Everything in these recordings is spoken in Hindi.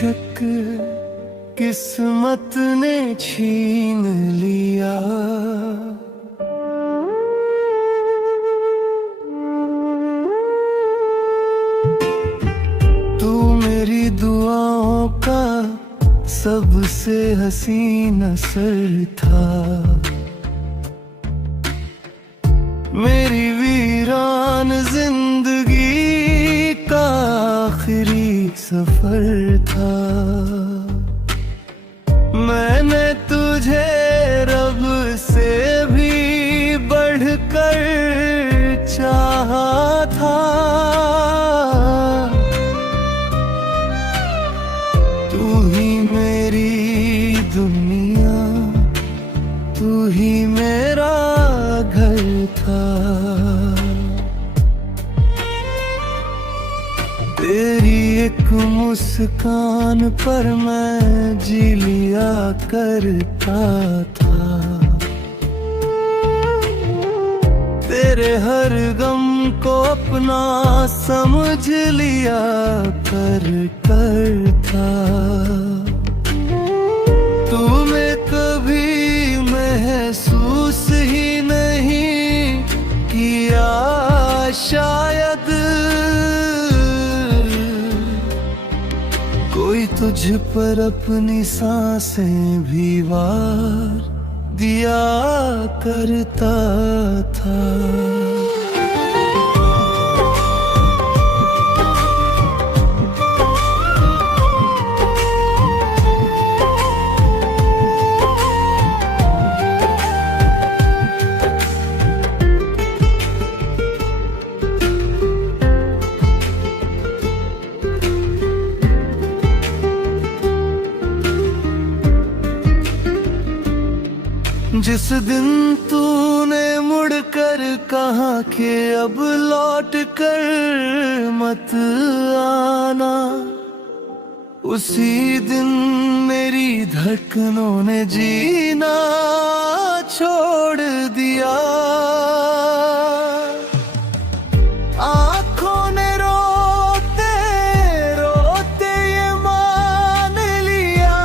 बेशक किस्मत ने छीन लिया, तू मेरी दुआओं का सबसे हसीन असर था। मेरी वीरान जिंदगी का आखिरी सफर था। मैंने तुझे रब से भी बढ़कर चाहा था। तू ही मेरी दुनिया, तू ही मेरा घर था। तेरी एक मुस्कान पर मैं जी लिया करता था। तेरे हर गम को अपना समझ लिया करता। तुम्हें कभी महसूस ही नहीं किया शायद, कोई तुझ पर अपनी सांसें भी वार दिया करता था। जिस दिन तूने मुड़कर कहा कि अब लौट कर मत आना, उसी दिन मेरी धड़कनों ने जीना छोड़ दिया। आँखों ने रोते रोते ये मान लिया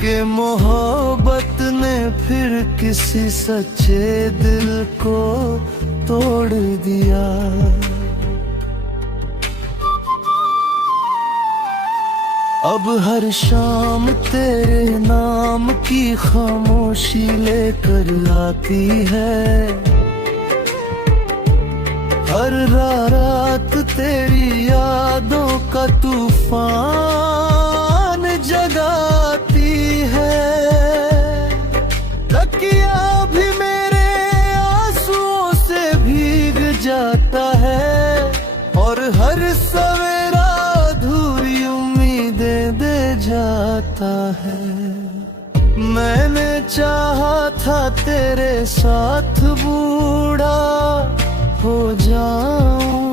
कि मोहब्बत ने फिर किसी सच्चे दिल को तोड़ दिया। अब हर शाम तेरे नाम की खामोशी लेकर आती है। हर रात तेरी यादों का तूफान जगाती है। तकिया भी मेरे आंसुओं से भीग जाता है और हर सवेरा अधूरी उम्मीदें दे जाता है। मैंने चाहा था तेरे साथ बूढ़ा हो जाऊं,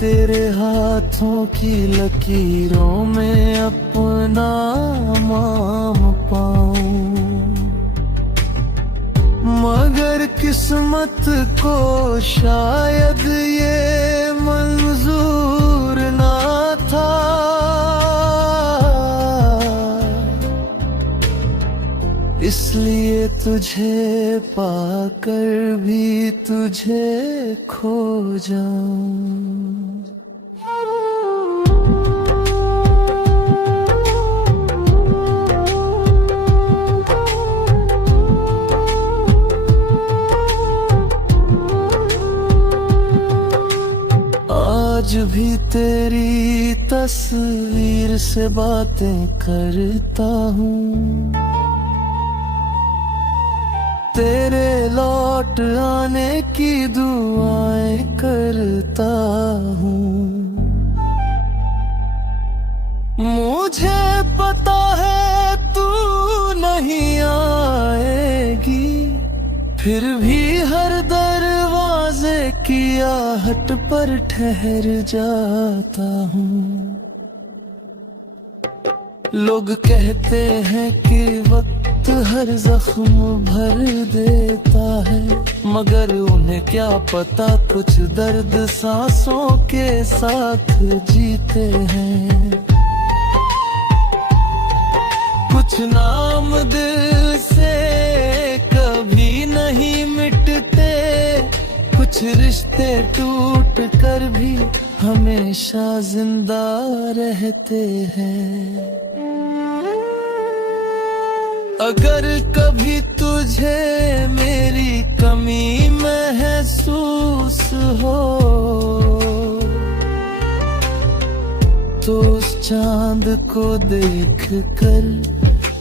तेरे हाथों की लकीरों में अपना नाम पाऊं। मगर किस्मत को शायद ये मंजूर ना था। इसलिए तुझे पाकर भी तुझे खो जाऊं। आज भी तेरी तस्वीर से बातें करता हूँ, तेरे लौट आने की दुआएं करता हूँ। मुझे पता है तू नहीं आएगी, फिर भी हर दरवाजे की आहट पर ठहर जाता हूँ। लोग कहते हैं कि वक्त वक्त हर जख्म भर देता है, मगर उन्हें क्या पता कुछ दर्द सांसों के साथ जीते हैं। कुछ नाम दिल से कभी नहीं मिटते, कुछ रिश्ते टूट कर भी हमेशा जिंदा रहते हैं। अगर कभी तुझे मेरी कमी महसूस हो, तो उस चांद को देख कर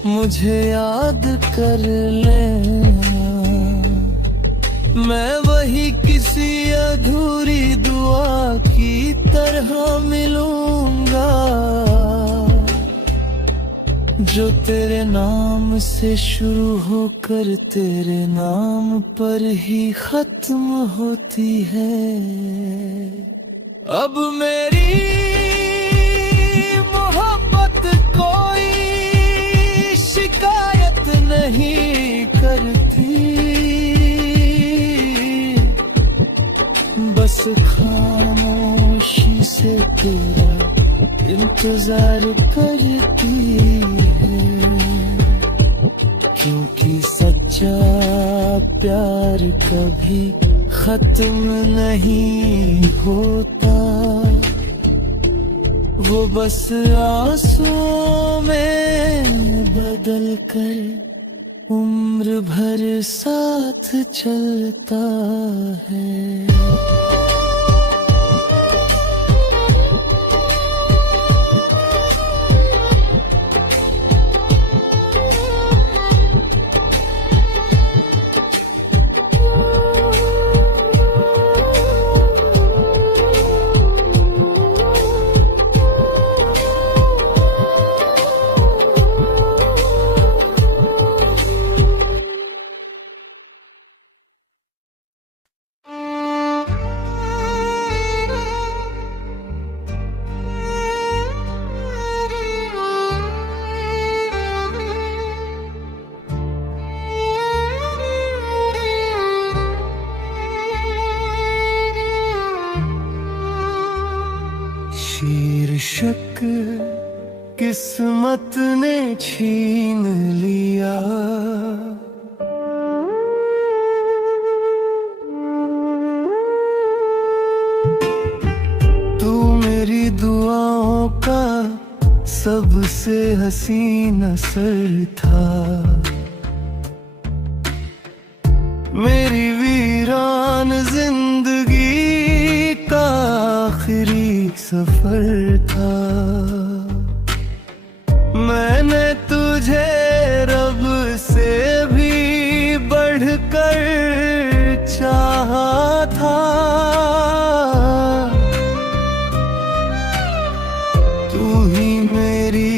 मुझे याद कर लेना। मैं वही किसी अधूरी दुआ की तरह मिलूंगा, जो तेरे नाम से शुरू होकर तेरे नाम पर ही खत्म होती है। अब मेरी मोहब्बत कोई शिकायत नहीं करती, बस खामोशी से तेरा इंतजार करती है। क्योंकि सच्चा प्यार कभी खत्म नहीं होता, वो बस आंसुओं में बदल कर उम्र भर साथ चलता है। शीर्षक किस्मत ने छीन लिया, तू मेरी दुआओं का सबसे हसीन असर था। मेरी वीरान जिंदगी का आखिरी सफर था। मैंने तुझे रब से भी बढ़कर चाहा था। तू ही मेरी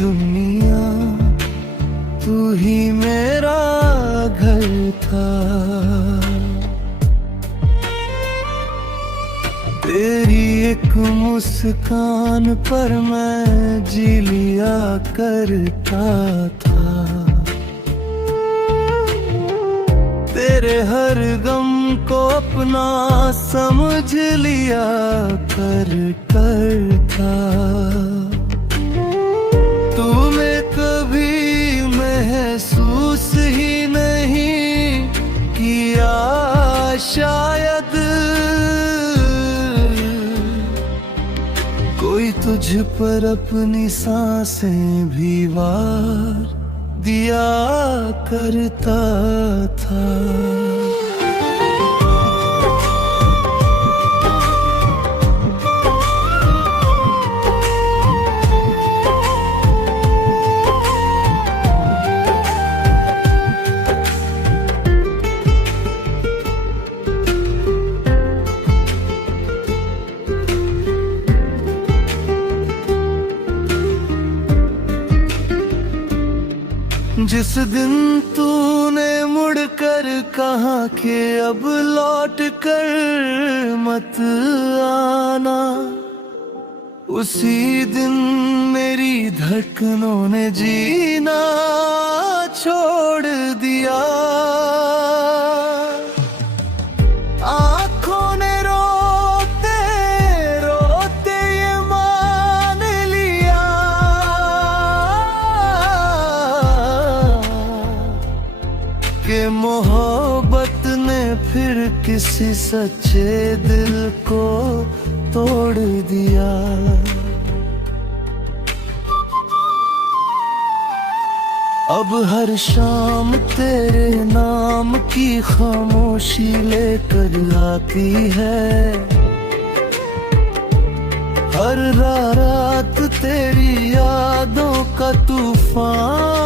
दुनिया, तू ही मेरा घर था। तेरी एक मुस्कान पर मैं जी लिया करता था। तेरे हर गम को अपना समझ लिया करता था। तूने कभी महसूस ही नहीं किया शायद, कोई तुझ पर अपनी सांसें भी वार दिया करता था। जिस दिन तूने मुड़कर कहा कि अब लौट कर मत आना, उसी दिन मेरी धड़कनों ने जीना कि मोहब्बत ने फिर किसी सच्चे दिल को तोड़ दिया। अब हर शाम तेरे नाम की खामोशी लेकर आती है। हर रात तेरी यादों का तूफान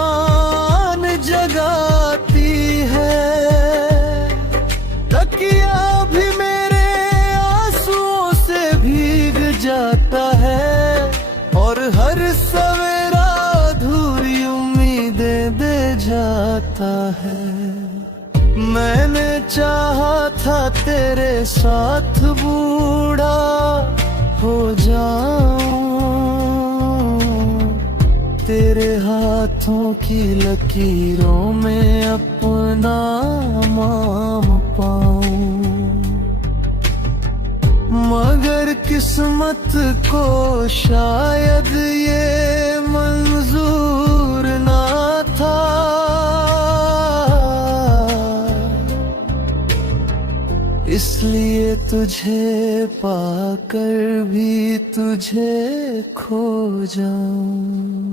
जगाती है। तकिया भी मेरे आंसुओं से भीग जाता है और हर सवेरा अधूरी उम्मीदें दे जाता है। मैंने चाहा था तेरे साथ बूढ़ा हो जाऊं, तेरे हाथों की लकीरों में अपना नाम पाऊं। मगर किस्मत को शायद ये मंजूर ना था। इसलिए तुझे पाकर भी तुझे खो जाऊं।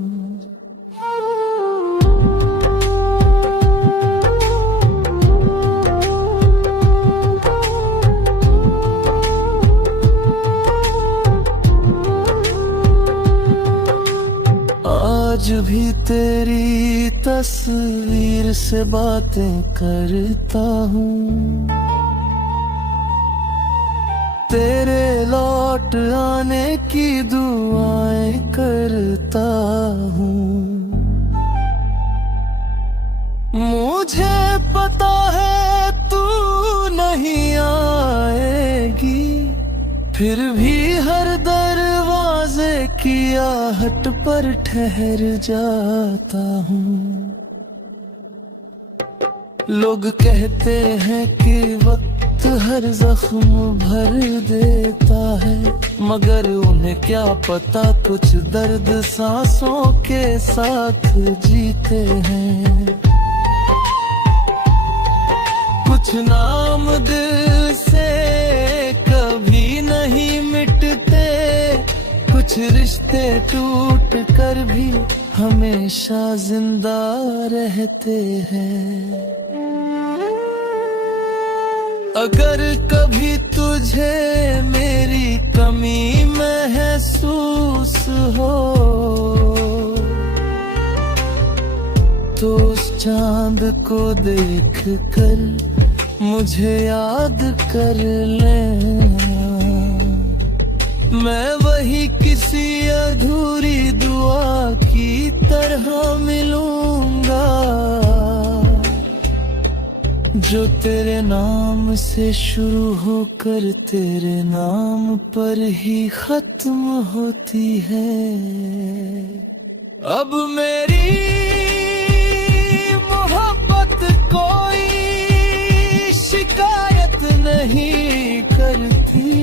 आज भी तेरी तस्वीर से बातें करता हूँ। तेरे लौट आने की दुआएं करता हूँ। मुझे पता है तू नहीं आएगी, फिर भी हर दरवाजे की आहट पर ठहर जाता हूँ। लोग कहते हैं कि वक्त हर जख्म भर देता है, मगर उन्हें क्या पता कुछ दर्द सांसों के साथ जीते हैं। कुछ नाम दिल से कभी नहीं मिटते, कुछ रिश्ते टूट कर भी हमेशा जिंदा रहते हैं। अगर कभी तुझे मेरी कमी महसूस हो तो उस चांद को देख कर मुझे याद कर लेना। मैं वही किसी अधूरी दुआ की तरह मिलूंगा जो तेरे नाम से शुरू होकर तेरे नाम पर ही खत्म होती है। अब मेरी मोहब्बत कोई शिकायत नहीं करती,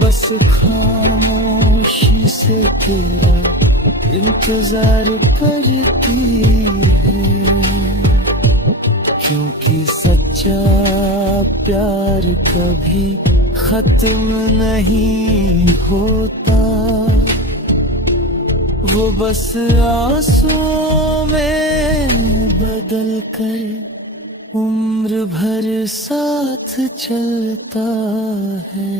बस खामोशी से तेरा इंतजार करती है। क्योंकि सच्चा प्यार कभी खत्म नहीं होता, वो बस आंसुओं में बदल कर उम्र भर साथ चलता है।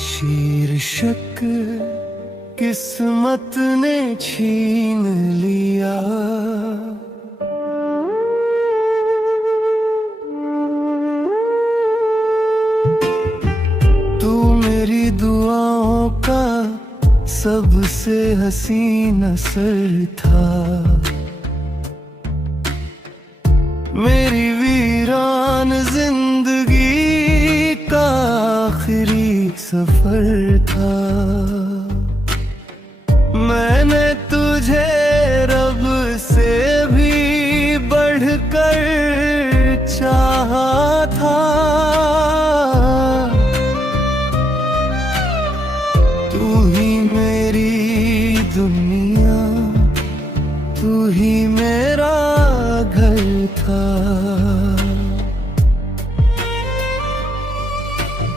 शीर्षक किस्मत ने छीन लिया। तू मेरी दुआओं का सबसे हसीन असर था, मेरी वीरान जिंदगी का आखिरी सफर था। मैंने तुझे रब से भी बढ़कर चाहा था। तू ही मेरी दुनिया, तू ही मेरा घर था।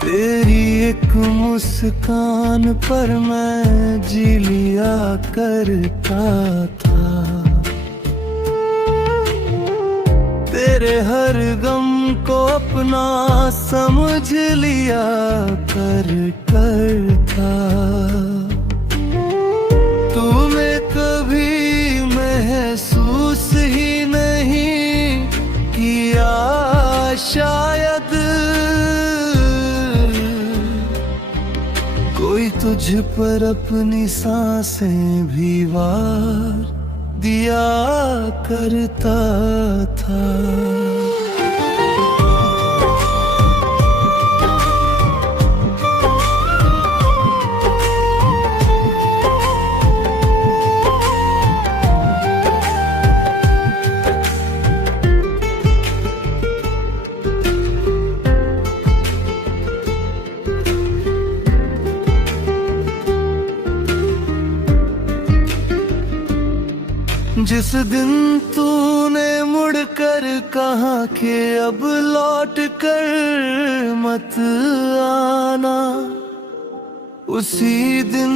तेरी एक मुस्कान पर मैं जी लिया करता था। तेरे हर गम को अपना समझ लिया करता था। तुम्हें कभी महसूस ही नहीं किया शायद, कोई तुझ पर अपनी सांसें भी वार दिया करता था। जिस दिन तूने मुड़कर कहा कि अब लौट कर मत आना, उसी दिन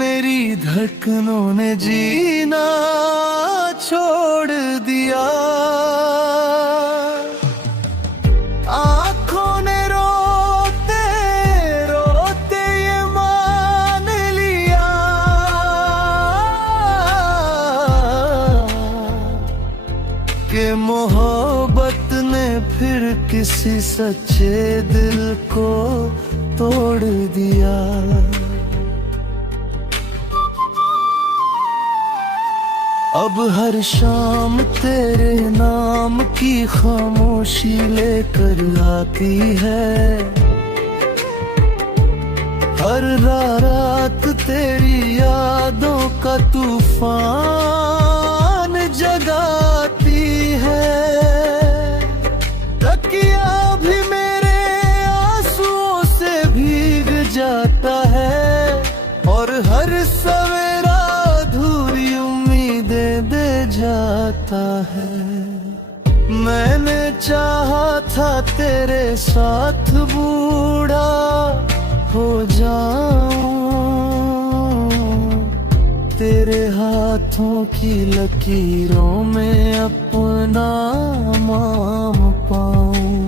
मेरी धड़कनों ने जीना छोड़ दिया। आँखों ने रोते रोते ये मान लिया कि मोहब्बत ने फिर किसी सच्चे दिल को तोड़ दिया। अब हर शाम तेरे नाम की खामोशी लेकर आती है, हर रात तेरी यादों का तूफान जगाती है। तकिया भी मेरे आंसुओं से भीग जाता है और हर सवेरा अधूरी उम्मीदें दे जाता है। मैंने चाहा था तेरे साथ बूढ़ा हो जाऊं, तेरे हाथों की लकीरों में अपना नाम पाऊं।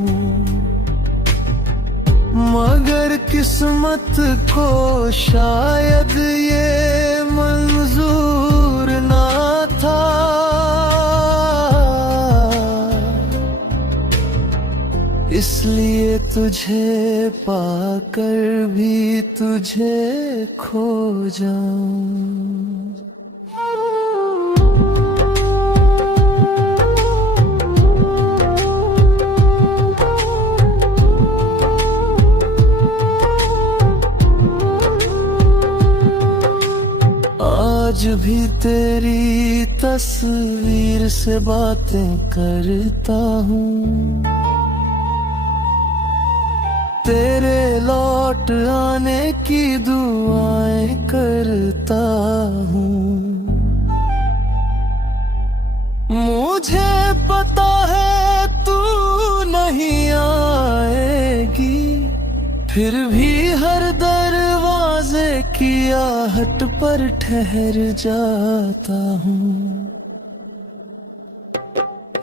मगर किस्मत को शायद ये मंजूर ना था, इसलिए तुझे पाकर भी तुझे खो जाऊं। आज भी तेरी तस्वीर से बातें करता हूँ, तेरे लौट आने की दुआएं करता हूँ। मुझे पता है तू नहीं आएगी, फिर भी हर दरवाजे की आहट पर ठहर जाता हूँ।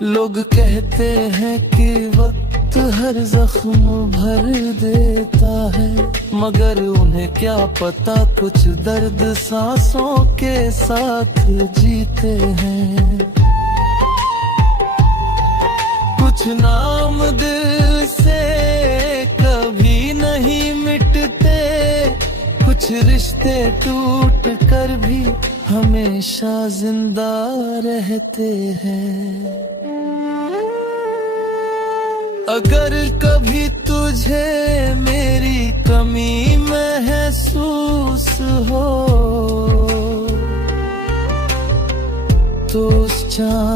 लोग कहते हैं कि वक्त वक्त हर जख्म भर देता है, मगर उन्हें क्या पता कुछ दर्द सांसों के साथ जीते हैं। कुछ नाम दिल से कभी नहीं मिटते, कुछ रिश्ते टूट कर भी हमेशा जिंदा रहते हैं। अगर कभी तुझे मेरी कमी महसूस हो तो उस चांद